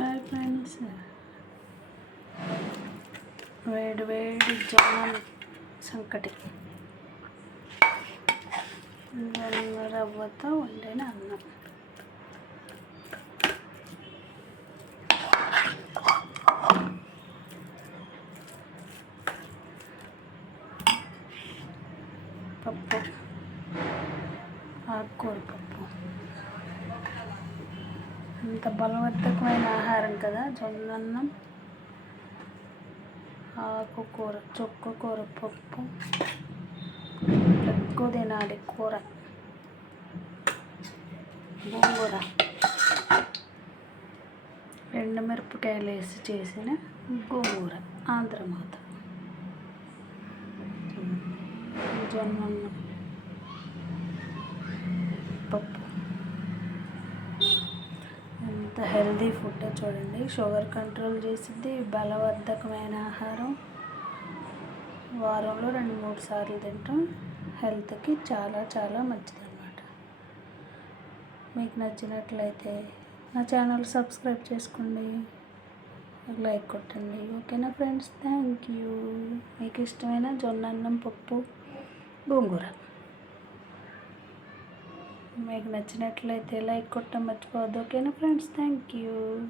Hi friends వేడి వేడి జొన్న సంకటి. జొన్న రవ్వతో వండిన అన్నం. పప్పు. ఆకుకూర పప్పు. అంత బలవర్ధకమైన ఆహారం కదా? జొన్నన్నం ఆకుకూర చుక్క కూర పప్పు ఎక్కువ తినాలి కూర. గోంగూర. రెండు మిరపకాయలు వేసి చేసిన గోంగూర ఆంధ్రమాత. జొన్నన్నం పప్పు ఎంత హెల్దీ ఫుడ్ చూడండి. షుగర్ కంట్రోల్ చేసిద్ది బలవర్ధకమైన ఆహారం. వారంలో రెండు మూడు సార్లు తింటాం. హెల్త్కి చాలా చాలా మంచిది మీకు నచ్చినట్లయితే నా ఛానల్ సబ్స్క్రైబ్ చేసుకోండి. లైక్ కొట్టండి. ఓకేనా ఫ్రెండ్స్? థ్యాంక్ యూ మీకు ఇష్టమైన జొన్న అన్నం పప్పు గోంగూర. మీకు నచ్చినట్లయితే లైక్ కొట్టడం మర్చిపోవద్దు. ఓకేనా ఫ్రెండ్స్? Thank you.